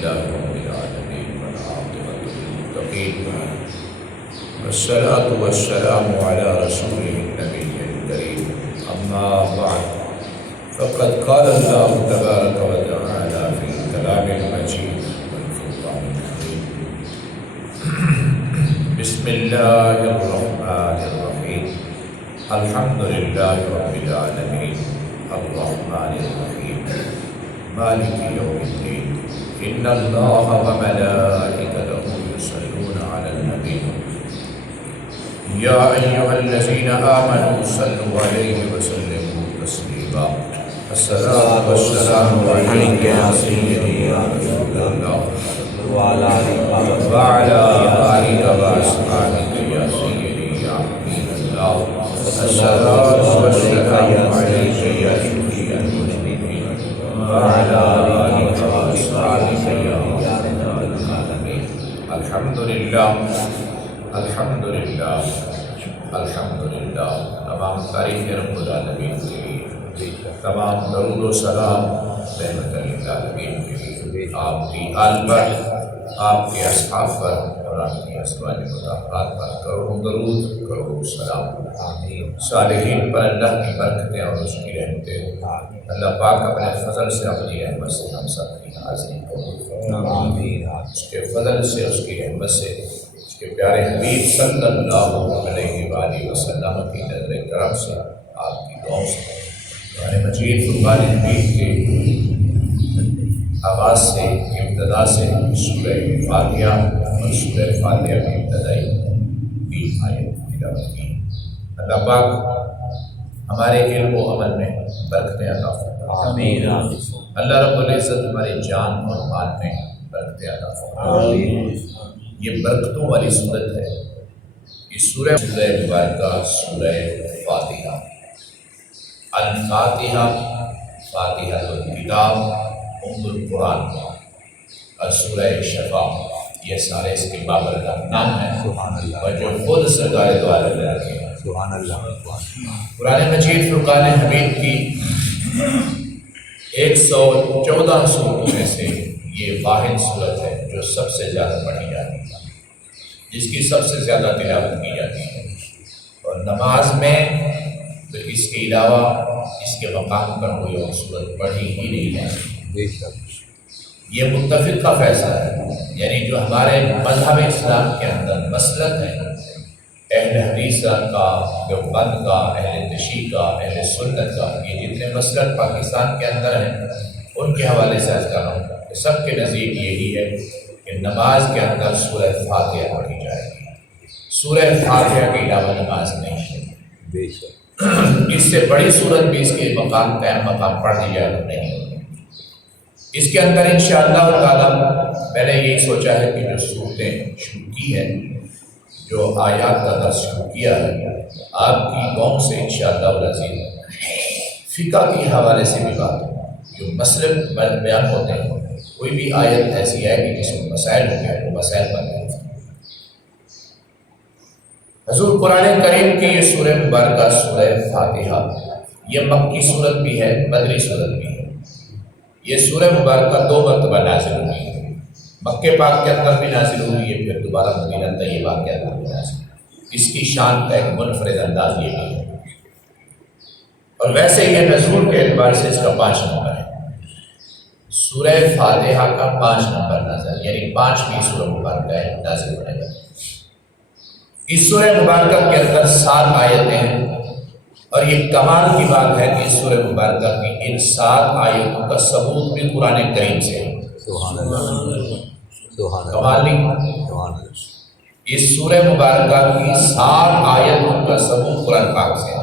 لله رب العالمين والعاقبة للمتقين والصلاة والسلام على رسوله النبي الكريم أما بعد فقد قال الله تبارك وتعالى في الكلام المجيد والفرقان الحميد بسم الله الرحمن الرحيم الحمد لله رب العالمين الرحمن الرحيم مالك يوم الدين إن الله وملائكته يصلون على النبي يا أيها الذين آمنوا صلوا عليه وسلموا تسليما الصلاة والسلام عليك يا سيدي يا رسول الله وعلى آلك وأصحابك يا سيدي يا حبيب الله الصلاة والسلام عليك يا شفيع المذنبين وعلى آلك وأصحابك يا رب العالمين الحمد لله الحمد لله الحمد لله تمام تعریف رب العالمین کے لیے، تمام درود و سلام رحمت للعالمین کے لیے، آپ کی آل پر، آپ کے اصحاب پر اور آپ کی ازواج مطہرات پر کروڑوں درود کروڑوں سلام۔ صالحین پر اللہ کی برکتیں اور اس کی رحمتیں اللہ پاک اپنے فضل سے اپنی رحمت سے ہم سب کی حاضری کو اس کے فضل سے اس کی رحمت سے اس کے پیارے حبیب صلی اللہ علیہ وآلہ وسلم کی نظر کرم سے آپ کی دعاؤں سے قرآن مجید فرقان حمید کے آغاز سے ابتدا سے سورہ فاتحہ اور سورہ فاتحہ کی ابتدائی 3 آیت تلاوت کی۔ اللہ پاک ہمارے علم و عمل میں برکتیں عطا فرمائے، اللہ رب العزت ہماری جان اور مال میں برکتیں عطا فرمائے۔ یہ برکتوں والی صورت ہے، یہ سورہ مبارکہ سورہ فاتحہ، الفاتحہ، فاتحہ الکتاب، ام القرآن اور سورہ شفا، یہ سارے اس کے بابرکت نام ہیں اور جو خود سرکار دو عالم نے رکھے ہیں۔ قرآن مجید فرقان حمید کی 114 سورتوں میں سے یہ واحد صورت ہے جو سب سے زیادہ پڑھی جاتی ہے، جس کی سب سے زیادہ تلاوت کی جاتی ہے، اور نماز میں تو اس کے علاوہ اس کے مقام پر کوئی اور صورت پڑھی ہی نہیں جاتی۔ یہ متفق کا فیصلہ ہے، یعنی جو ہمارے مذہب اسلام کے اندر مسلک ہے، اہل حدیث کا، دیوبند کا، اہل تشیع کا، اہل سنت کا، یہ جتنے مسلک پاکستان کے اندر ہیں ان کے حوالے سے عرض کر رہا ہوں کہ سب کے نزدیک یہی ہے کہ نماز کے اندر سورہ فاتحہ پڑھی جائے گی، سورہ فاتحہ کے علاوہ نماز نہیں ہے۔ اس سے بڑی صورت بھی اس کے مقام قائم مقام پڑھ دی جائے تو نہیں ہوگی۔ اس کے اندر انشاءاللہ تعالیٰ میں نے یہی سوچا ہے کہ جو صورتیں شروع کی ہیں، جو آیات کا درس شروع کیا ہے، آپ کی قوم سے انشاءاللہ العزیز فقہ کے حوالے سے بھی بات ہو، جو مسئلے بیان ہوتے ہیں، کوئی بھی آیت ایسی ہے کہ جس میں مسائل ہو گئے وہ مسائل بن گئے۔ حضور قرآن کریم کی یہ سورہ مبارکہ سورہ فاتحہ، یہ مکی صورت بھی ہے، مدنی صورت بھی ہے۔ یہ سورہ مبارکہ 2 مرتبہ نازل ہوئی ہے، مکہ پاک کے اندر بھی نازل ہوئی ہے، پھر دوبارہ مدینہ طیبہ کے اندر بھی نازل ہوئی۔ اس کی شان کا ایک منفرد انداز یہ بھی ہے، اور ویسے یہ نزول کے اعتبار سے اس کا 5 نمبر ہے۔ سورہ فاتحہ کا 5 نمبر نازل، یعنی 5ویں سورہ مبارکہ ہے نازل ہونے والی۔ اس سورہ مبارکہ کے اندر 7 آیتیں ہیں، اور یہ کمال کی بات ہے کہ اس سورہ مبارکہ کی ان 7 آیتوں کا ثبوت بھی قرآن کریم سے ہے۔ کمال نہیں، اس سورہ مبارکہ کی 7 آیتوں کا ثبوت قرآن پاک سے ہے۔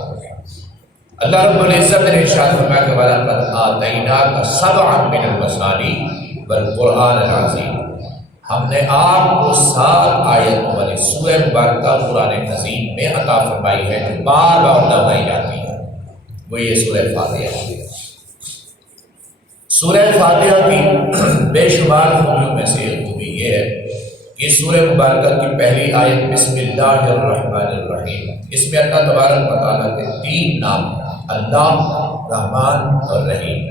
اللہ رب العزت نے ارشاد فرمایا کہ وَلَقَدْ آتَيْنَاكَ سَبْعًا مِنَ الْمَثَانِي وَالْقُرْآنَ الْعَظِيمَ، ہم نے آپ کو 7 آیتوں والی سورہ مبارکہ قرآن عظیم میں عطا فرمائی ہے جو بار بار دہرائی جاتی ہے، وہ یہ سورہ فاتحہ ہے۔ سورہ فاتحہ کی بے شمار خوبیوں میں سے ایک خوبی یہ ہے کہ سورہ مبارکہ کی پہلی آیت بسم اللہ الرحمن الرحیم، اس میں اللہ تبارک و تعالیٰ کے 3 نام اللہ، رحمان اور رحیم،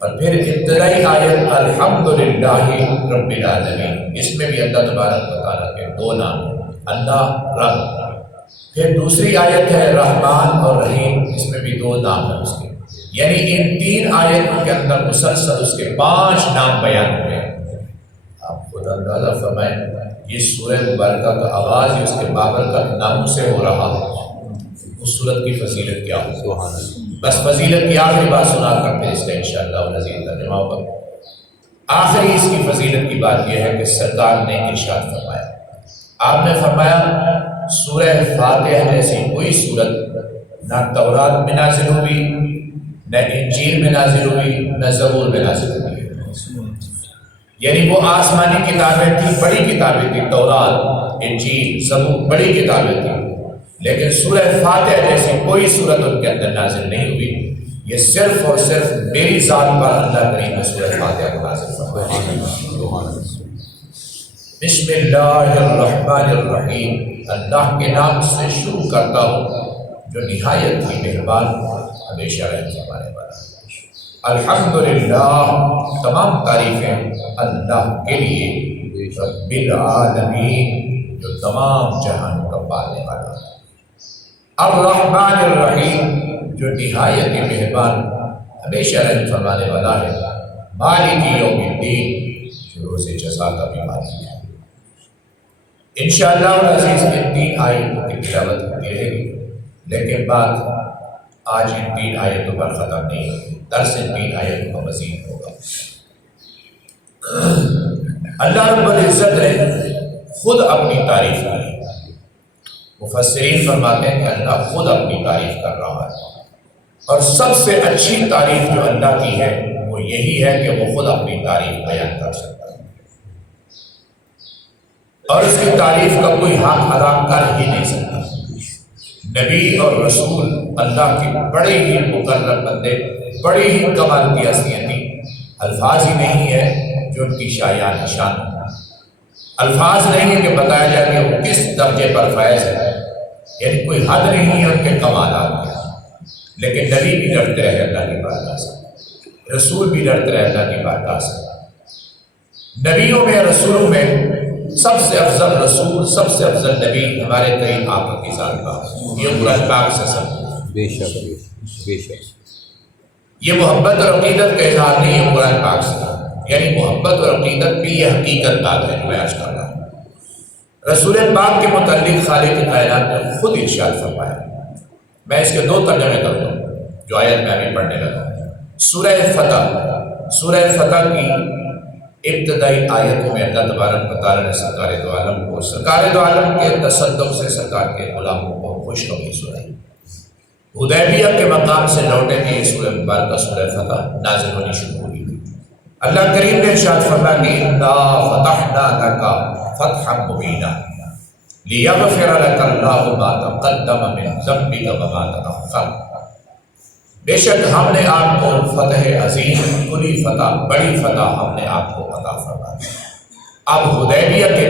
اور پھر ابتدائی آیت الحمدللہ رب العالمین، اس میں بھی اللہ تبارک و تعالیٰ کے دو نام ہیں، اللہ رب۔ پھر دوسری آیت ہے رحمان اور رحیم، اس میں بھی دو نام ہیں اس کے، یعنی ان تین آیتوں کے اندر مسلسل اس کے 5 نام بیان ہوئے ہیں۔ آپ خود اندازہ فرمائیں، یہ سورہ مبارکہ کا آغاز ہی اس کے بابرکت ناموں سے ہو رہا ہے، اس سورت کی فضیلت کیا ہو۔ بس فضیلت کی آخری بات سنا کر پھر اس کا انشاءاللہ العزیز ترجمہ ہوگا۔ آخری اس کی فضیلت کی بات یہ ہے کہ سرکار نے ارشاد فرمایا، آپ نے فرمایا سورہ فاتحہ جیسی کوئی سورت نہ تورات میں نازل ہوئی، نہ انجیل میں نازل ہوئی، نہ زبور میں نازل ہوئی۔ یعنی وہ آسمانی کتابیں تھیں، بڑی کتابیں تھیں، تورات، انجیل، زبور بڑی کتابیں تھیں، لیکن سورہ فاتحہ جیسی کوئی سورت ان کے اندر نازل نہیں ہوئی۔ یہ صرف اور صرف میری ذات پر اللہ کریم نے سورہ فاتحہ کو نازل فرمایا۔ بسم اللہ الرحمن الرحیم، اللہ کے نام سے شروع کرتا ہوں جو نہایت ہی مہربان، ہمیشہ رحم فرمانے والا ہے۔ الحمدللہ، تمام تعریفیں اللہ کے لیے، رب العالمین، جو تمام جہان کا پالنے والا ہے۔ الرحمن الرحیم، جو نہایت ہی مہربان، ہمیشہ رحم فرمانے والا ہے۔ مالک یوم الدین، جو روز جزا کا بھی مالک ہے۔ انشاءاللہ العزیز ان 3 آیتوں کی تلاوت ہوتی رہے گی، لیکن بات آج ان 3 آیتوں پر ختم نہیں ہوگی، درس ان 3 آیتوں کا مزید ہوگا۔ اللہ رب العزت نے خود اپنی تعریف کی، مفسرین فرماتے ہیں کہ اللہ خود اپنی تعریف کر رہا ہے، اور سب سے اچھی تعریف جو اللہ کی ہے وہ یہی ہے کہ وہ خود اپنی تعریف بیان کر سکتا ہے، اور اس کی تعریف کا کوئی حق ادا کر ہی نہیں سکتا۔ نبی اور رسول اللہ کے بڑے ہی مقرب بندے، بڑی ہی کمال کی ہستیاں تھیں، الفاظ ہی نہیں ہے جو ان کی شایان نشان، الفاظ نہیں ہے کہ بتایا جائے کہ وہ کس درجے پر فائز ہے، یعنی کوئی حد نہیں ہے ان کے کمالات میں۔ لیکن نبی بھی ڈرتے رہے اللہ کی بارگاہ سے، رسول بھی ڈرتے رہے اللہ کی بارگاہ سے۔ نبیوں میں، رسولوں میں سب سے افضل رسول، سب سے افضل نبی ہمارے قریب آقا کی ذات پاک، یہ قرآن پاک سے سب بے شک بے شک، یہ محبت اور عقیدت کا اظہار نہیں ہے قرآن پاک سے، یعنی محبت اور عقیدت بھی یہ حقیقت بات ہے جو میں آج کر رہا ہوں۔ رسول پاک کے متعلق خالق کائنات نے خود ارشاد فرمایا، میں اس کے 2 ترجمے کروں جو آیت میں ابھی پڑھنے لگا۔ سورہ فتح کی ابتدائی آیتوں میں اللہ تبارک و تعالیٰ نے سرکار دو عالم کے تصدق سے سرکار کے غلاموں کو خوشخبری سنائی۔ حدیبیہ کے مقام سے لوٹے کے یہ سورہ مبارکہ سورہ فتح نازل ہونی شروع ہوئی۔ اللہ کریم نے ارشاد فرمایا کہ انا فتحنا لک فتحا مبینا لیغفر لک اللہ ما تقدم من ذنبک وما تأخر، بے شک ہم نے آپ کو فتح عظیم، کلی فتح، بڑی فتح ہم نے آپ کو عطا فرما دی۔ اب حدیبیہ کے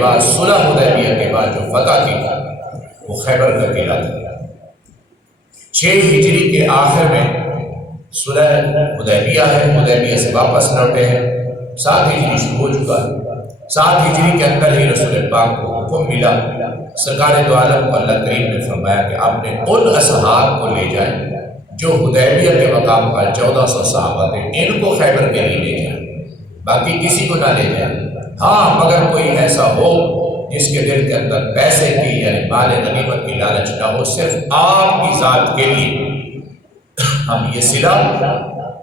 بعد صلح حدیبیہ کے بعد جو فتح تھی وہ خیبر کا قلعہ تھا۔ 6 ہجری کے آخر میں صلح حدیبیہ ہے، حدیبیہ سے واپس لوٹے ہیں، 7 ہجری شروع ہو چکا ہے۔ 7 ہجری کے اندر ہی رسول پاک کو حکم ملا، سرکار دو عالم کو اللہ کریم نے فرمایا کہ آپ نے ان اصحاب کو لے جائیں جو حدیبیہ کے مقام پر 1400 صحابہ تھے، ان کو خیبر کے لیے لے جائیں، باقی کسی کو نہ لے جائیں۔ ہاں مگر کوئی ایسا ہو جس کے دل کے اندر پیسے کی یعنی مال غنیمت کی لالچ نہ ہو، صرف آپ کی ذات کے لیے ہم یہ صلہ،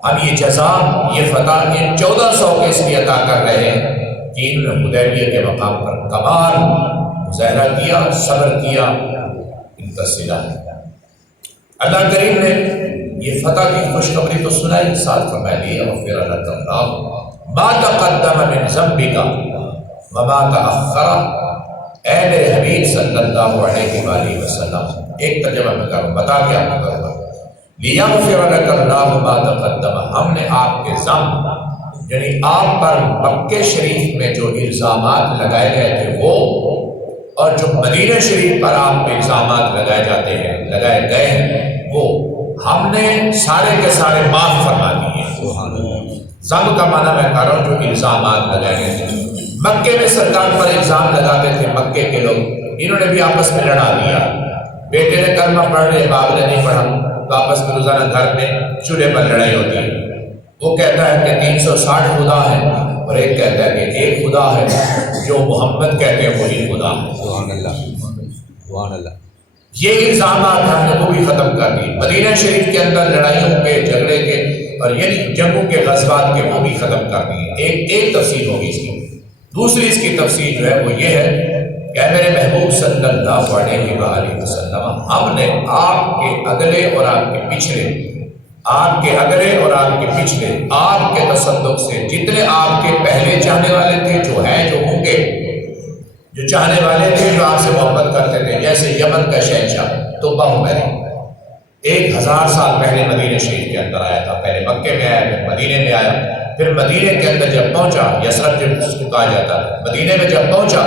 ہم یہ جزا، یہ فتح، یہ 1400 کے اس لیے عطا کر رہے ہیں کہ انہوں نے حدیبیہ کے مقام پر کمال مظاہرہ کیا، صبر کیا، ان کا صلہ ہے۔ اللہ کریم نے یہ فتح کی خوشخبری تو سنائی، ساتھ فرمایا لیغفر لک اللہ ما تقدم من ذنبک وما تأخر۔ اے میرے حبیب صلی اللہ علیہ وآلہ وسلم، ایک ترجمہ میں کروں، بتا کے آپ کو کروں، لیغفر لک اللہ ما تقدم، ہم نے آپ کے ذنب یعنی آپ پر مکہ شریف میں جو الزامات لگائے گئے تھے وہ، اور جو مدینہ شریف پر آپ پہ الزامات لگائے گئے ہیں وہ، ہم نے سارے کے سارے معاف فرما دیے۔ ضم کا معنی میں کر رہا ہوں جو الزامات لگائے گئے تھے، مکے میں سرکار پر الزام لگاتے تھے مکے کے لوگ، انہوں نے بھی آپس میں لڑا دیا، بیٹے نے کلمہ پڑھ لیا، باپ نے نہیں پڑھا، تو آپس میں روزانہ گھر میں چولہے پر لڑائی ہوتی ہے، وہ کہتا ہے کہ 360 خدا ہے اور ایک کہتا ہے کہ ایک خدا ہے، جو محمد کہتے ہیں وہی خدا ہے۔ سبحان اللہ، سبحان اللہ۔ یہ الزامات ہم نے وہ بھی ختم کر دی، مدینہ شریف کے اندر لڑائیوں کے، جھگڑے کے اور یعنی جنگوں کے، غزوات کے، وہ بھی ختم کر دیے۔ ایک تفصیل ہوگی اس کی۔ دوسری اس کی تفصیل جو ہے وہ یہ ہے کہ اے میرے محبوب صلی اللہ علیہ وآلہ وسلم، ہم نے آپ کے اگلے اور آپ کے پچھلے، آپ کے اگلے اور آپ کے پچھلے، آپ کے تصدق سے جتنے آپ کے پہلے چاہنے والے تھے، جو ہیں، جو ہوں گے، جو چاہنے والے تھے، جو آپ سے محبت کرتے تھے، جیسے یمن کا شہنشاہ توبہ عمری 1000 سال پہلے مدینہ شریف کے اندر آیا تھا، پہلے مکے میں آیا، پھر مدینے میں آیا، پھر مدینے کے اندر جب پہنچا، یثرب جب اس کو کہا جاتا ہے، مدینے میں جب پہنچا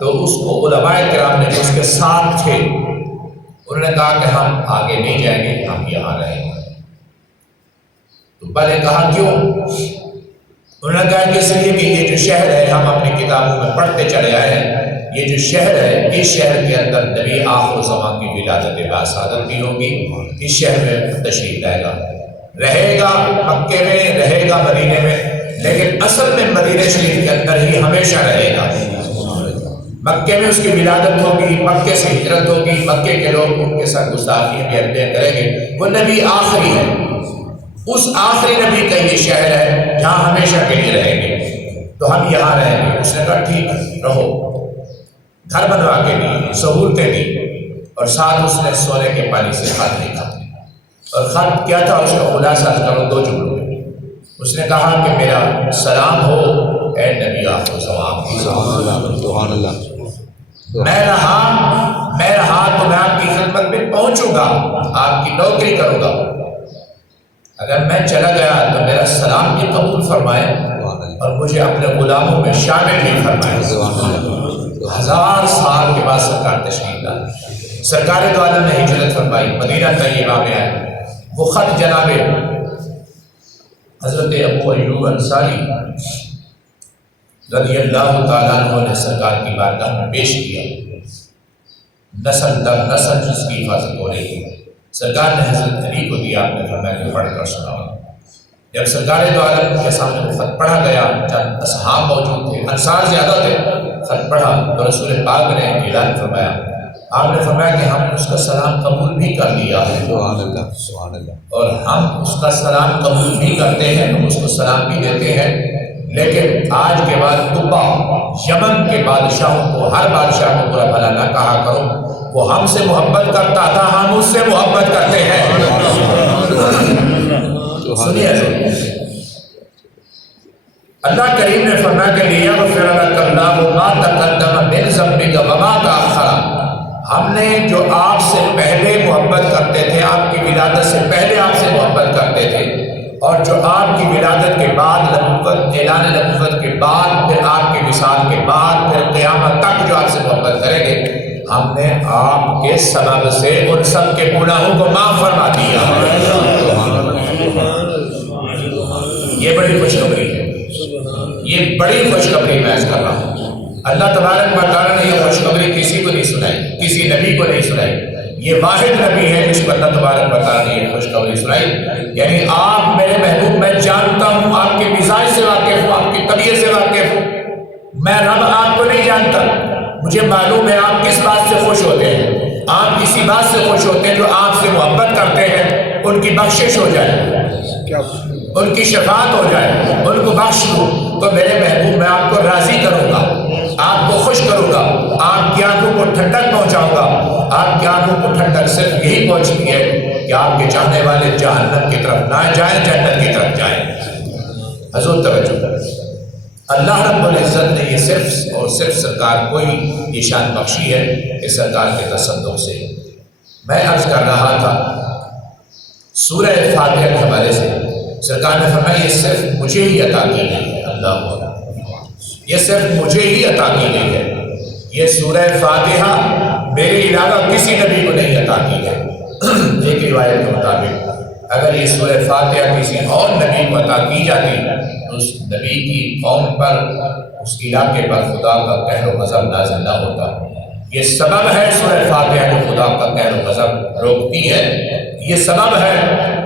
تو اس کو علماء کرام نے جو اس کے ساتھ تھے انہوں نے کہا کہ ہم آگے نہیں جائیں گے، ہم یہاں رہیں گے۔ تو پہلے کہا کیوں؟ انہوں نے کہا کہ اس لیے کہ یہ جو شہر ہے، ہم اپنی کتابوں میں پڑھتے چلے آئے ہیں، یہ جو شہر ہے، اس شہر کے اندر نبی آخر الزمان کی ولادت باسعادت بھی ہوگی، اس شہر میں تشریف لائے گا، رہے گا مکے میں، رہے گا مدینے میں، لیکن اصل میں مدینہ شریف کے اندر ہی ہمیشہ رہے گا۔ مکے میں اس کی ولادت ہوگی، مکے سے ہجرت ہوگی، مکے کے لوگ ان کے ساتھ گستاخی بھی اپنے کریں گے، وہ نبی آخری ہے، اس آخری نبی کا یہ شہر ہے جہاں ہمیشہ کے لیے رہیں گے، تو ہم یہاں رہیں گے۔ اس نے کہا ٹھیک ہے رہو، گھر بنوا کے دی، سہولتیں دی، اور ساتھ اس نے سونے کے پانی سے خط لکھا، اور خط کیا تھا اس کا خلاصہ کرو 2 جملوں میں۔ اس نے کہا کہ میرا سلام ہو اے نبی آخر الزمان، سبحان اللہ۔ میں رہا تو میں آپ کی خدمت میں پہنچوں گا، آپ کی نوکری کروں گا، اگر میں چلا گیا تو میرا سلام بھی قبول فرمائے اور مجھے اپنے غلاموں میں شامل بھی فرمائے۔ 1000 سال کے بعد سرکار تشریف لائی، سرکار دو عالم نے ہجرت فرمائی، مدینہ طیبہ میں آئے۔ وہ خط جناب حضرت ابو ایوب انصاری رضی اللہ تعالیٰ عنہ نے سرکار کی بارگاہ میں پیش کیا، نسل در نسل جس کی حفاظت ہو رہی ہے۔ سرکار نے حضرت علی کو دیا، آپ نے فرمایا کہ پڑھ کر سناؤ۔ جب سرکار دو عالم کے سامنے وہ خط پڑھا گیا، چند اصحاب موجود تھے، انصار زیادہ تھے، خط پڑھا تو رسول پاک نے اعلان فرمایا، آپ نے فرمایا کہ ہم نے اس کا سلام قبول بھی کر لیا ہے، سبحان اللہ، سبحان اللہ۔ اور ہم اس کا سلام قبول بھی کرتے ہیں، ہم اس کو سلام بھی دیتے ہیں، لیکن آج کے بعد طبا یمن کے بادشاہوں کو، ہر بادشاہ کو برا بھلا نہ کہا کرو، وہ ہم سے محبت کرتا تھا، ہم اس سے محبت کرتے ہیں۔ سنیے اللہ کریم نے فرمایا کہ لِيَغْفِرَ لَكَ اللَّهُ مَا تَقَدَّمَ مِنْ ذَنبِكَ وَمَا تَأَخَّرَ۔ ہم نے جو آپ سے پہلے محبت کرتے تھے، آپ کی ولادت سے پہلے آپ سے محبت کرتے تھے، اور جو آپ کی ولادت کے بعد، نبوت، اعلان نبوت کے بعد، پھر آپ کے وصال کے بعد، پھر قیامت تک جو آپ سے محبت کریں گے، ہم نے آپ کے سبب سے ان سب کے گناہوں کو معاف فرما دیا۔ یہ بڑی خوشخبری ہے، یہ بڑی خوشخبری میں کر رہا ہوں۔ اللہ تبارک و تعالیٰ نے یہ خوشخبری کسی کو نہیں سنائی، کسی نبی کو نہیں سنائی، یہ واحد نبی ہے جس کو اللہ تبارک و تعالیٰ نے یہ خوشخبری سنائی۔ یعنی آپ میرے محبوب، میں جانتا ہوں، آپ کے مزاج سے واقف ہوں، آپ کی طبیعت سے واقف ہوں، میں رب آپ کو نہیں جانتا، مجھے معلوم ہے آپ کس بات سے خوش ہوتے ہیں، آپ کسی بات سے خوش ہوتے ہیں، جو آپ سے محبت کرتے ہیں ان کی بخشش ہو جائے، ان کی شفاعت ہو جائے، ان کو بخش دوں، تو میرے محبوب میں آپ کو راضی کروں گا، آپ کو خوش کروں گا، آپ کی آنکھوں کو ٹھنڈک پہنچاؤں گا۔ آپ کی آنکھوں کو ٹھنڈک صرف یہی پہنچتی ہے کہ آپ کے چاہنے والے جہنم کی طرف نہ جائیں، جنت کی طرف جائیں۔ حضور توجہ، اللہ رب العزت نے یہ صرف اور صرف سرکار کو ہی یہ شان بخشی ہے کہ سرکار کے تصدق سے۔ میں عرض کر رہا تھا سورہ فاتحہ کے حوالے سے، سرکار نے فرمایا یہ صرف مجھے ہی عطا کی گئی ہے، اللہ اکبر، یہ صرف مجھے ہی عطا کی گئی ہے، یہ سورہ فاتحہ میرے علاوہ کسی نبی کو نہیں عطا کی ہے۔ ایک روایت کے مطابق اگر یہ سورہ فاتحہ کسی اور نبی کو عطا کی جاتی تو اس نبی کی قوم پر، اس علاقے پر خدا کا قہر و غضب نازل نہ ہوتا۔ یہ سبب ہے سورہ فاتحہ جو خدا کا قہر و غضب روکتی ہے، یہ سبب ہے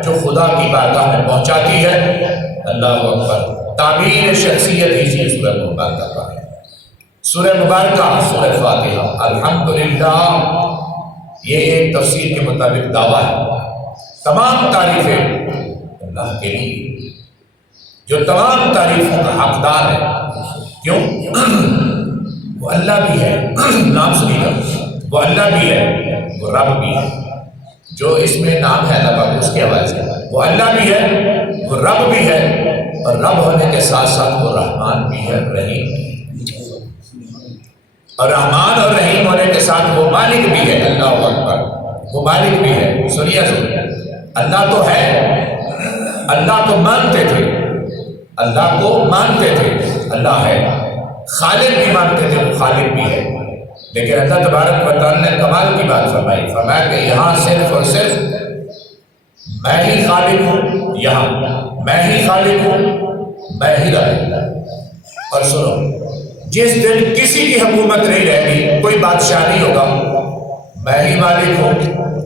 جو خدا کی بارگاہ میں پہنچاتی ہے۔ اللہ اکبر۔ تعبیر شخصیت ہی چیز سورہ مبارکہ کا ہے۔ سورہ مبارکہ سورہ فاتحہ الحمدللہ، یہ ایک تفسیر کے مطابق دعویٰ ہے۔ تمام تعریفیں اللہ کے لیے جو تمام تعریفوں کا حقدار ہے۔ کیوں؟ وہ اللہ بھی ہے، نام سنی گا، وہ اللہ بھی ہے، وہ رب بھی ہے۔ جو اس میں نام ہے اللہ کا اس کے حوالے سے، وہ اللہ بھی ہے، وہ رب بھی ہے، اور رب ہونے کے ساتھ ساتھ وہ رحمان بھی ہے، رحیم بھی ہے۔ اور رحمان اور رحیم ہونے کے ساتھ وہ مالک بھی ہے۔ اللہ اکبر۔ وہ مالک بھی ہے۔ سنیے اللہ تو ہے، اللہ کو مانتے تھے، اللہ کو مانتے تھے، اللہ ہے۔ خالق بھی مانتے تھے، وہ خالق بھی ہے۔ لیکن اللہ تبارک و تعالیٰ نے کمال کی بات فرمایا کہ یہاں صرف اور صرف میں ہی خالق ہوں، یہاں میں ہی خالق ہوں، میں ہی رب۔ اور سنو، جس دن کسی کی حکومت نہیں رہے گی، کوئی بادشاہ نہیں ہوگا، میں ہی مالک ہوں،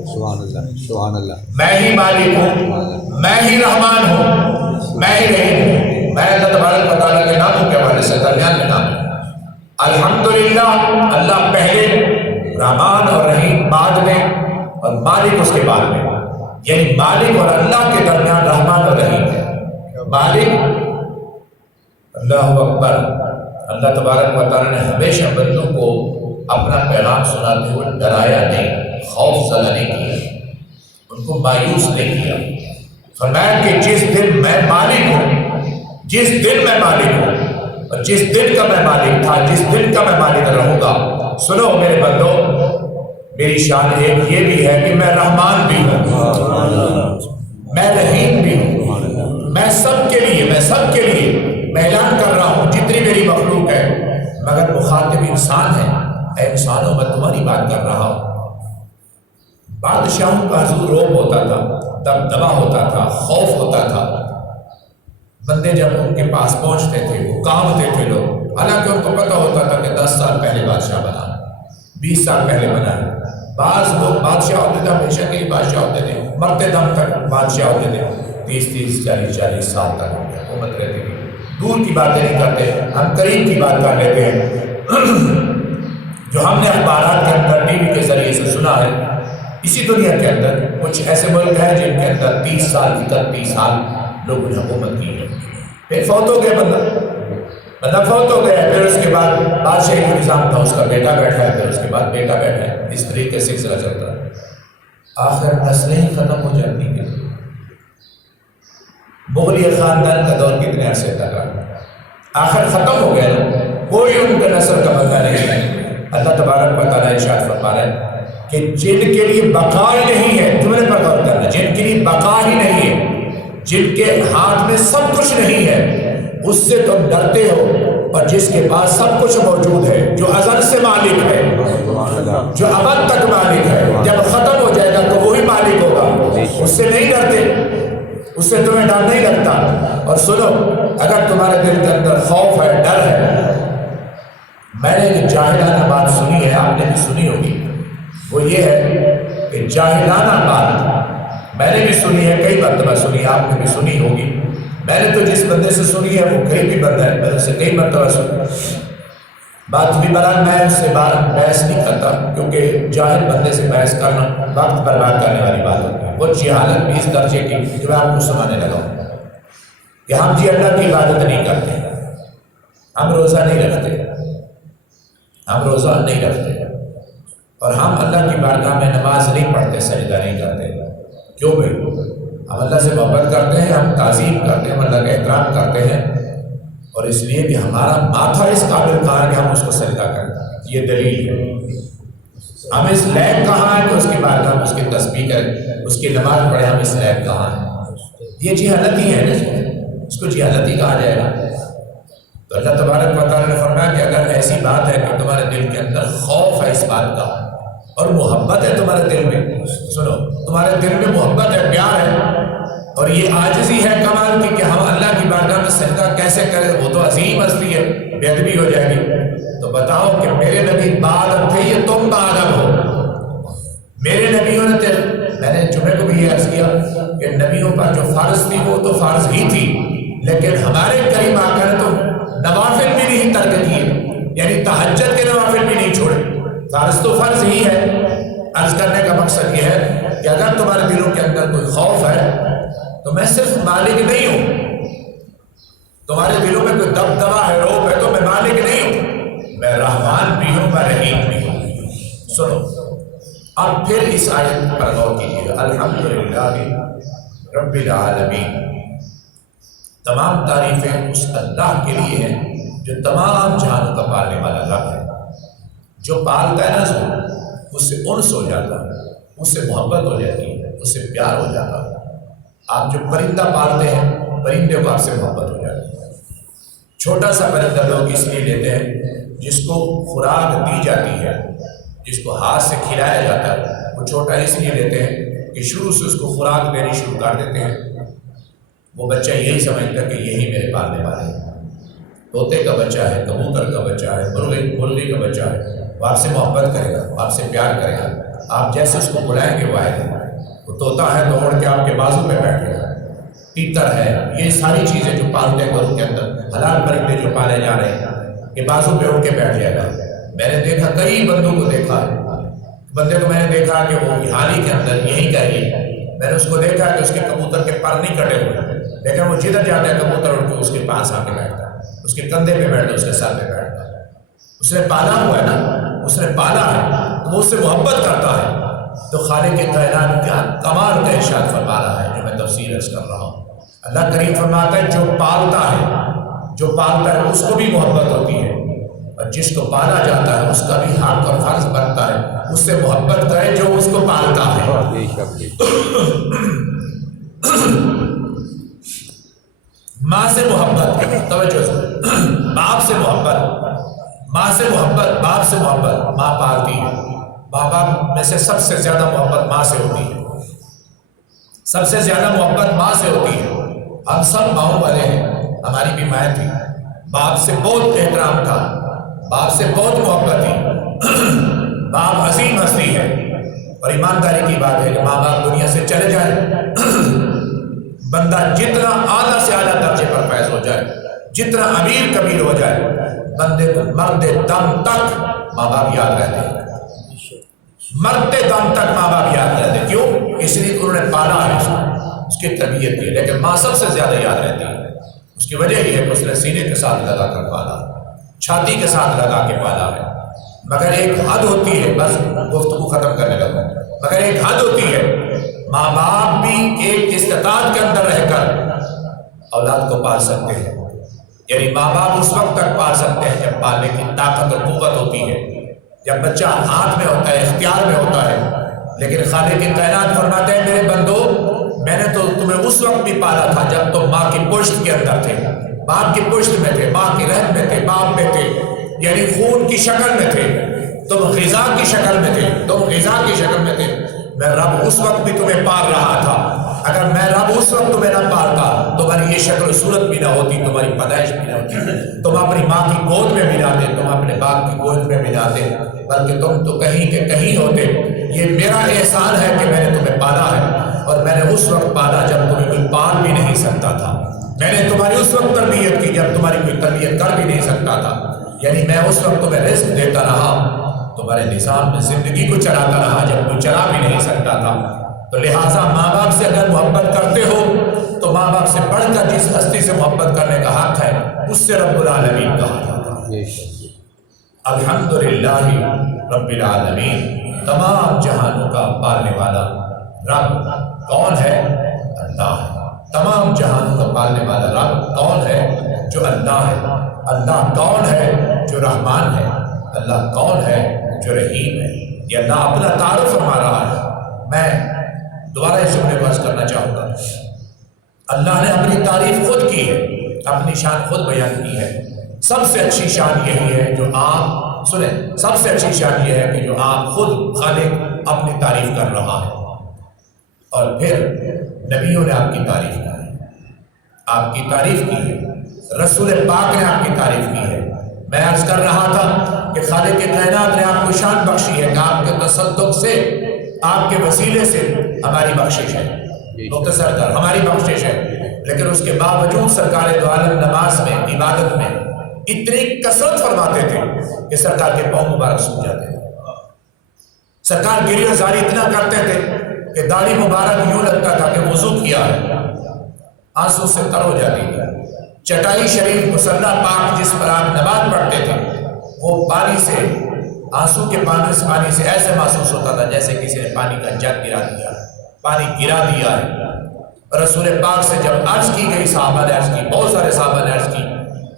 سبحان اللہ، سبحان اللہ، میں ہی مالک ہوں، میں ہی رحمان ہوں، میں ہی رحیم ہوں۔ میں اللہ تبارک و تعالیٰ کے ناموں کے حوالے سے درمیان میں نام ہے الحمدللہ۔ اللہ پہلے، رحمان اور رحیم بعد میں، اور مالک اس کے بعد میں، یعنی مالک اور اللہ کے درمیان رحمان اور رحیم ہے۔ مالک، اللہ اکبر۔ اللہ تبارک و تعالیٰ نے ہمیشہ بندوں کو اپنا پیغام سناتے ہوئے ڈرایا نہیں، خوف زدہ نہیں کیا، ان کو مایوس نہیں کیا۔ فرمایا کہ جس دن میں مالک ہوں، جس دن میں مالک ہوں، اور جس دن کا میں مالک تھا، جس دن کا میں مالک رہوں گا، سنو میرے بندو، میری شان ایک یہ بھی ہے کہ میں رحمان بھی ہوں، میں رحیم بھی ہوں، میں سب کے لیے میں اعلان کر رہا ہوں جتنی میری مخلوق ہے، مگر مخاطب انسان ہے۔ اے انسانوں، میں تمہاری بات کر رہا ہوں۔ بادشاہوں کا حضور روب ہوتا تھا، دبدبا ہوتا تھا، خوف ہوتا تھا۔ بندے جب ان کے پاس پہنچتے تھے وہ کانپتے تھے لوگ، حالانکہ ان کو پتہ ہوتا تھا کہ 10 سال پہلے بادشاہ بنا، 20 سال پہلے بنا ہے۔ بعض لوگ بادشاہ ہوتے تھے، ہمیشہ کے لیے بادشاہ ہوتے تھے، مرتے دم تک بادشاہ ہوتے تھے، 30 40 سال تک حکومت رہتی تھی۔ دور کی باتیں نہیں کرتے، ہم قریب کی بات کر لیتے ہیں جو ہم نے اخبارات کے اندر ٹی وی کے ذریعے سے سنا ہے۔ اسی دنیا کے اندر کچھ ایسے ملک ہیں جن کے اندر 30 سال 31 سال لوگوں نے حکومت کی ہے، پھر فوت ہو گیا بندہ فوت ہو گیا، پھر اس کے بعد بادشاہی کا نظام تھا، اس کا بیٹا بیٹھا ہے، پھر اس کے بعد بیٹا بیٹھا ہے، اس طریقے سے سلسلہ چلتا ہے۔ آخر نسلیں ہی ختم ہو جاتی ہیں۔ مغلیہ خاندان کا دور کتنے عرصے تک رہا، آخر ختم ہو گیا نا، کوئی ان کے نسل کا بندہ نہیں ہے۔ اللہ تبارک و تعالیٰ ارشاد فرما رہا ہے کہ جن کے لیے بقا ہی نہیں ہے، جملے پر غور کرنا، جن کے لیے بقا ہی نہیں ہے، جن کے ہاتھ میں سب کچھ نہیں ہے، اس سے تم ڈرتے ہو، اور جس کے پاس سب کچھ موجود ہے، جو ازل سے مالک ہے، جو ابد تک مالک ہے، جب ختم ہو جائے گا تو وہی مالک ہوگا، اس سے نہیں ڈرتے، اس سے تمہیں ڈر نہیں لگتا۔ اور سنو، اگر تمہارے دل کے اندر خوف ہے، ڈر ہے، میں نے ایک جاہلانہ بات سنی ہے، آپ نے بھی سنی ہوگی، وہ یہ ہے کہ جاہلانہ بات میں نے بھی سنی ہے، کئی مرتبہ سنی ہے، آپ نے بھی سنی ہوگی۔ میں نے تو جس بندے سے سنی ہے وہ قریبی بندہ ہے، میں نے اسے کئی مرتبہ سنی بات بھی، برحال میں اس سے بحث نہیں کرتا، کیونکہ جاہل بندے سے بحث کرنا وقت برباد کرنے والی بات ہوتی ہے۔ وہ جہالت بھی اس درجے کی جو میں آپ کو سنانے لگا ہوں کہ ہم جی اللہ کی عبادت نہیں کرتے، ہم روزہ نہیں رکھتے، ہم روزہ نہیں رکھتے، اور ہم اللہ کی بارگاہ میں نماز نہیں پڑھتے، سجدہ نہیں کرتے۔ کیوں بھائی؟ ہم اللہ سے محبت کرتے ہیں، ہم تعظیم کرتے ہیں، ہم اللہ کا احترام کرتے ہیں، اور اس لیے کہ ہمارا ماتھا اس قابل کہاں ہے کہ ہم اس کو سجدہ کریں، یہ دلیل ہے۔ ہم اس لائق کہاں ہے کہ اس کی بارگاہ میں اس کی تسبیح کریں، اس کی نماز پڑھیں، ہم اس لائق کہاں ہیں؟ یہ جہالتی ہے نا، اس کو جہالتی کہا جائے گا۔ تو اللہ تبارک و تعالیٰ نے فرمایا کہ اگر ایسی بات ہے کہ تمہارے دل کے اندر خوف ہے اس بات کا، اور محبت ہے تمہارے دل میں، سنو، تمہارے دل میں محبت ہے، پیار ہے، اور یہ عاجزی ہے کمال کی کہ ہم اللہ کی بارگاہ میں سجدہ کیسے کریں، وہ تو عظیم ہستی ہے، بے ادبی ہو جائے گی۔ تو بتاؤ کہ میرے نبی باادب تھے یا تم باادب ہو؟ میرے نبیوں نے میں نے جمعے کو بھی یہ عرض کیا کہ نبیوں پر جو فرض تھی وہ تو فرض ہی تھی، لیکن ہمارے کریم آقا نے تو نوافل بھی نہیں ترک کیے، یعنی تہجد کے نوافل بھی نہیں چھوڑے۔ فرض تو فرض ہی ہے۔ عرض کرنے کا مقصد یہ ہے کہ اگر تمہارے دلوں کے اندر کوئی خوف ہے تو میں صرف مالک نہیں ہوں، تمہارے دلوں میں کوئی دبدبا ہے، روب ہے، تو میں مالک نہیں ہوں، میں رحمان بھی ہوں، میں رحیم بھی ہوں۔ سنو اب پھر اس آیت پر غور کیجیے، الحمدللہ رب العالمین، تمام تعریفیں اس اللہ کے لیے ہیں جو تمام جہانوں کا پالنے والا رب ہے، جو پالتا ہے نا اس سے انس ہو جاتا ہے، اس سے محبت ہو جاتی ہے، اس سے پیار ہو جاتا ہے۔ آپ جو پرندہ پالتے ہیں، پرندے کو آپ سے محبت ہو جاتی ہے۔ چھوٹا سا پرندہ لوگ اس لیے لیتے ہیں جس کو خوراک دی جاتی ہے، جس کو ہاتھ سے کھلایا جاتا ہے، وہ چھوٹا اس لیے لیتے ہیں کہ شروع سے اس کو خوراک دینی شروع کر دیتے ہیں۔ وہ بچہ یہی سمجھتا ہے کہ یہی میرے پالنے والے ہیں۔ طوطے کا بچہ ہے، کبوتر کا بچہ ہے، مرغی کا بچہ ہے، وہ آپ سے محبت کرے گا، آپ سے پیار کرے گا، آپ جیسے اس کو بلائیں گے وہ آئے گا۔ وہ طوطا ہے تو اڑ کے آپ کے بازو پہ بیٹھے گا، تیتر ہے، یہ ساری چیزیں جو پالتے ہیں گھروں کے اندر، حلال پرندے جو پالے جا رہے ہیں، کہ بازو پہ اڑ کے بیٹھ جائے گا۔ میں نے دیکھا، کئی بندوں کو دیکھا ہے، بندے کو میں نے دیکھا کہ وہ حال ہی کے اندر یہی کا ہی، میں نے اس کو دیکھا کہ اس کے کبوتر کے پر نہیں کٹے ہوئے، لیکن وہ جدھر جاتا ہے کبوتر اڑ کے اس کے پاس آ کے بیٹھتا ہے، اس کے کندھے پہ بیٹھتا ہے، اس کے سر پہ بیٹھتا ہے۔ اس نے پالا ہوا ہے نا، اس نے پالا ہے تو وہ اس سے محبت کرتا ہے۔ تو خالق کائنات کیا کمال کا ارشاد فرما رہا ہے جو میں تفسیر عرض کر رہا ہوں۔ اللہ کریم فرماتا ہے جو پالتا ہے اس کو بھی محبت ہوتی ہے، اور جس کو پالا جاتا ہے اس کا بھی حق اور فرض بنتا ہے اس سے محبت کرے جو اس کو پالتا ہے۔ ماں سے محبت، توجہ سے، باپ سے محبت، ماں سے محبت، باپ سے محبت، ماں پالتی ہے۔ ماں باپ میں سے سب سے زیادہ محبت ماں سے ہوتی ہے، سب سے زیادہ محبت ماں سے ہوتی ہے۔ ہم سب ماؤں والے ہیں، ہماری بھی مائیں تھی، باپ سے بہت احترام تھا، باپ سے بہت محبت تھی، باپ عظیم ہستی ہے۔ اور ایمانداری کی بات ہے کہ ماں باپ دنیا سے چلے جائیں، بندہ جتنا اعلیٰ سے اعلیٰ درجے پر فیض ہو جائے، جتنا امیر کبیر ہو جائے، بندے کو مرتے دم تک ماں باپ یاد رہتے ہیں، مرتے دم تک ماں باپ یاد رہتے ہیں۔ کیوں؟ اس لیے انہوں نے پالا ہے اس کی تربیت کی، لیکن ماں سب سے زیادہ یاد رہتی ہے۔ اس کی وجہ یہ ہے کہ اس نے سینے کے ساتھ لگا کر پالا، چھاتی کے ساتھ لگا کے پالا ہے۔ مگر ایک حد ہوتی ہے، بس گفتگو ختم کرنے لگا، مگر ایک حد ہوتی ہے، ماں باپ بھی ایک استطاعت کے اندر رہ کر اولاد کو پال سکتے ہیں، یعنی ماں باپ اس وقت تک پال سکتے ہیں جب پالنے کی طاقت اور قوت ہوتی ہے، جب بچہ ہاتھ میں ہوتا ہے، اختیار میں ہوتا ہے۔ لیکن خالق کائنات فرماتے ہیں میرے بندو، میں نے تو تمہیں اس وقت بھی پالا تھا جب تم ماں کی پشت کے اندر تھے، باپ کی پشت میں تھے، ماں کی رحم میں تھے، باپ میں تھے، یعنی خون کی شکل میں تھے، تم غذا کی شکل میں تھے، میں رب اس وقت بھی تمہیں پال رہا تھا۔ اگر میں رب اس وقت تمہیں نہ پالتا، تمہاری یہ شکل و صورت بھی نہ ہوتی، تمہاری پیدائش بھی نہ ہوتی، تم اپنی ماں کی گود میں بھی نہ تھے، تم اپنے باپ کی گود میں بھی نہ تھے، بلکہ تم تو کہیں کے کہیں ہوتے۔ یہ میرا احسان ہے کہ میں نے تمہیں پالا ہے، اور میں نے اس وقت پالا جب تمہیں کوئی پال بھی نہیں سکتا تھا، میں نے تمہاری اس وقت تربیت کی جب تمہاری کوئی تربیت کر بھی نہیں سکتا تھا، یعنی میں اس وقت تمہیں رزق دیتا رہا، تمہارے نظام میں زندگی کو چلاتا رہا جب کوئی چلا بھی نہیں سکتا تھا۔ تو لہٰذا ماں باپ سے اگر محبت کرتے ہو تو ماں باپ سے بڑھ کر جس ہستی سے محبت کرنے کا حق ہے اس سے رب العالمین کہا جاتا ہے۔ الحمدللہ رب العالمین، تمام جہانوں کا پالنے والا رب کون ہے؟ اللہ ہے۔ تمام جہانوں کا پالنے والا رب کون ہے؟ جو اللہ ہے۔ اللہ کون ہے؟ جو رحمان ہے۔ اللہ کون ہے؟ جو رحیم ہے۔ یہ اللہ اپنا تعارف فرما رہا ہے۔ میں دوبارہ اس جملے کو عرض کرنا چاہوں گا، اللہ نے اپنی تعریف خود کی ہے، اپنی شان خود بیان کی ہے۔ سب سے اچھی شان یہی ہے جو آپ سنیں، سب سے اچھی شان یہ ہے کہ جو آپ خود خالق اپنی تعریف کر رہا ہے، اور پھر نبیوں نے آپ کی تعریف کی ہے، آپ کی تعریف کی ہے، رسول پاک نے آپ کی تعریف کی ہے۔ میں عرض کر رہا تھا کہ خالق کائنات نے آپ کو شان بخشی ہے کہ آپ کے تصدق سے، آپ کے وسیلے سے ہماری بخشش ہے، مختصر کر ہماری بخشش ہے۔ لیکن اس کے باوجود سرکار دو عالم نماز میں، عبادت میں اتنی کثرت فرماتے تھے کہ سرکار کے پاؤں مبارک سوکھ جاتے تھے۔ سرکار گریہ زاری اتنا کرتے تھے کہ داڑھی مبارک یوں لگتا تھا کہ وضو کیا ہے، آنسو سے تر ہو جاتی تھی۔ چٹائی شریف مصلی پاک جس پر آپ نماز پڑھتے تھے، وہ پانی سے، آنسو کے پانی سے ایسے محسوس ہوتا تھا جیسے کسی نے پانی کا جگ گرا دیا، پانی گرا دیا ہے۔ رسول پاک سے جب عرض کی گئی، صحابہ نے عرض کی، بہت سارے صحابہ نے عرض کی،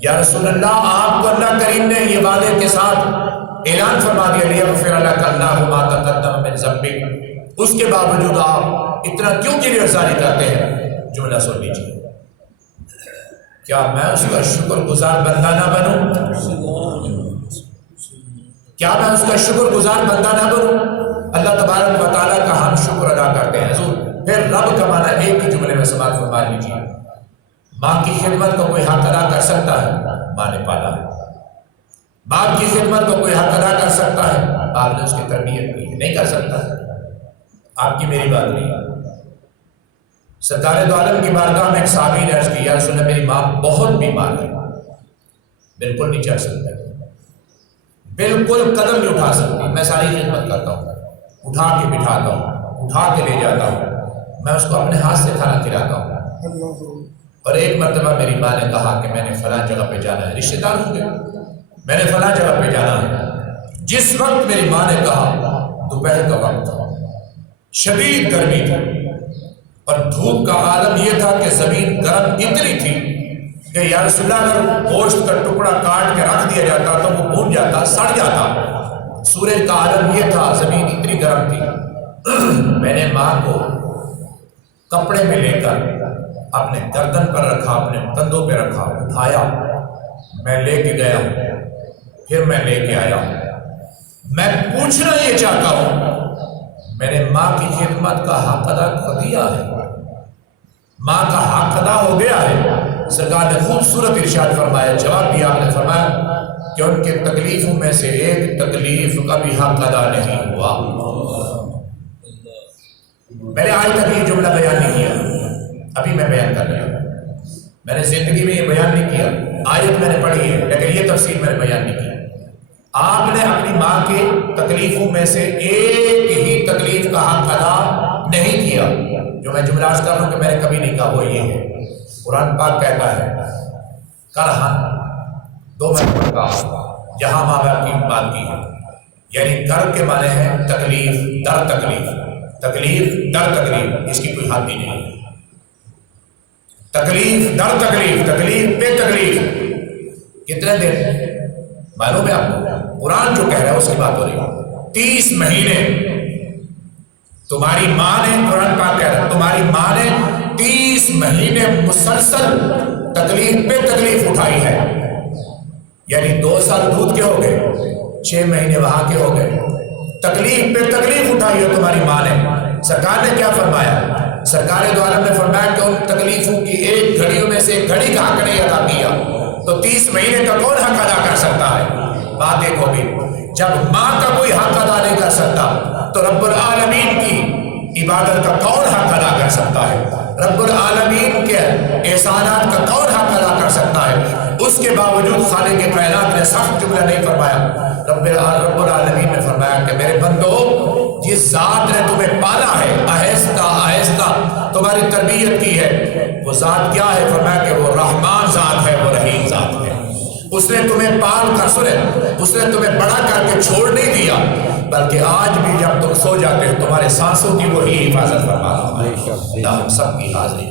یا رسول اللہ، آپ کو اللہ کریم نے یہ وعدے کے ساتھ اعلان فرما دیا، لیغفر لک اللہ ما تقدم من ذنبک، اس کے باوجود آپ اتنا کیوں گریہ زاری کرتے ہیں؟ جملہ سن لیجیے، کیا میں اس کا شکر گزار بندہ نہ بنوں؟ کیا میں اس کا شکر گزار بندہ نہ بنوں؟ اللہ تبارک و تعالیٰ کا ہم شکر ادا کرتے ہیں حضور۔ پھر رب کا معنی ایک ہی جملے میں سماعت فرما لیجیے، ماں کی خدمت کو کوئی حق ادا کر سکتا ہے؟ ماں نے پالا ہے۔ باپ کی خدمت کو کوئی حق ادا کر سکتا ہے؟ باپ نے اس کی تربیت کی، نہیں کر سکتا ہے۔ آپ کی میری بات نہیں ہے۔ سرکار دو عالم کی بارگاہ میں ایک صحابی نے عرض کی، یا رسول اللہ، میری ماں بہت بیمار ہے، بالکل نہیں چل سکتا، بالکل قدم نہیں اٹھا سکتی، میں ساری خدمت کرتا ہوں، اٹھا کے بٹھاتا ہوں، اٹھا کے لے جاتا ہوں، میں اس کو اپنے ہاتھ سے کھانا کھلاتا ہوں۔ اور ایک مرتبہ میری ماں نے کہا کہ میں نے فلاں جگہ پہ جانا ہے، رشتے دار ہوں گے، میں نے فلاں جگہ پہ جانا ہے۔ جس وقت میری ماں نے کہا، دوپہر کا وقت تھا، شدید گرمی تھی، اور دھوپ کا عالم یہ تھا کہ زمین گرم اتنی تھی کہ یا رسول اللہ، اگر گوشت کا ٹکڑا کاٹ کے رکھ دیا جاتا تو وہ بھون جاتا، سڑ جاتا۔ سورج کا عالم یہ تھا، زمین اتنی گرم تھی۔ میں نے ماں کو کپڑے میں لے کر اپنے گردن پر رکھا، اپنے کندھوں پہ رکھا، اٹھایا، میں لے کے گیا، پھر میں لے کے آیا۔ میں پوچھنا یہ چاہتا ہوں، میں نے ماں کی خدمت کا حق ادا کر دیا ہے؟ ماں کا حق ادا ہو گیا ہے؟ سرکار نے خوبصورت ارشاد فرمایا، جواب دیا، آپ نے فرمایا کہ ان کے تکلیفوں میں سے ایک تکلیف کا بھی حق ادا نہیں ہوا۔ میں نے آج تک یہ جملہ بیان نہیں کیا، ابھی میں بیان کر رہا ہوں، میں نے زندگی میں یہ بیان نہیں کیا، آیت میں نے پڑھی ہے لیکن یہ تفصیل میں نے بیان نہیں کی۔ آپ نے اپنی ماں کے تکلیفوں میں سے ایک ہی تکلیف کا حق ادا نہیں کیا۔ جو میں جملہ عرض کر رہا ہوں کہ میں نے کبھی نہیں کہا، وہ یہ ہے، قرآن پاک کہتا ہے، کرہن، دو مرتبہ کہا، جہاں ماں باپ کی بات کی ہے، یعنی کر کے معنی ہے تکلیف در تکلیف، تکلیف در تکلیف، اس کی کوئی حد ہی نہیں ہے۔ تکلیف در تکلیف، تکلیف پہ تکلیف، کتنے دن معلوم ہے آپ کو؟ قرآن جو کہہ رہا ہے اس کی بات ہو رہی ہے، 30 مہینے تمہاری ماں نے، قرآن پاک کہہ رہا ہے تمہاری ماں نے 30 مہینے مسلسل تکلیف پہ تکلیف اٹھائی ہے، یعنی 2 سال دودھ کے ہو گئے، 6 مہینے وہاں کے ہو گئے، تکلیف پہ تکلیف اٹھائی ہے تمہاری ماں نے۔ سرکار نے کیا فرمایا؟ سرکار دو عالم نے فرمایا کہ ان تکلیفوں کی ایک گھڑیوں میں سے ایک گھڑی کا حق نہیں ادا کیا، تو 30 مہینے کا کون حق ادا کر سکتا ہے؟ بات دیکھو بھی، جب ماں کا کوئی حق ادا نہیں کر سکتا تو رب العالمین کی عبادت کا کون حق ادا کر سکتا ہے؟ رب العالمین کے احسانات کا کون حق ادا کر سکتا ہے؟ اس کے باوجود خالق کائنات نے سخت جملہ نہیں فرمایا، رب العالمین نے فرمایا کہ میرے بندو، جس ذات نے تمہیں پالا ہے، آہستہ آہستہ تمہاری تربیت کی ہے، وہ ذات کیا ہے؟ فرمایا کہ وہ رحمان ذات ہے، وہ رحیم ذات ہے۔ اس نے تمہیں پال کر، سنے، اس نے تمہیں بڑا کر کے چھوڑ نہیں دیا، بلکہ آج بھی جب تم سو جاتے ہو تمہارے سانسوں کی وہی حفاظت فرما رہا ہے۔ اللہ ہم سب کی حاضری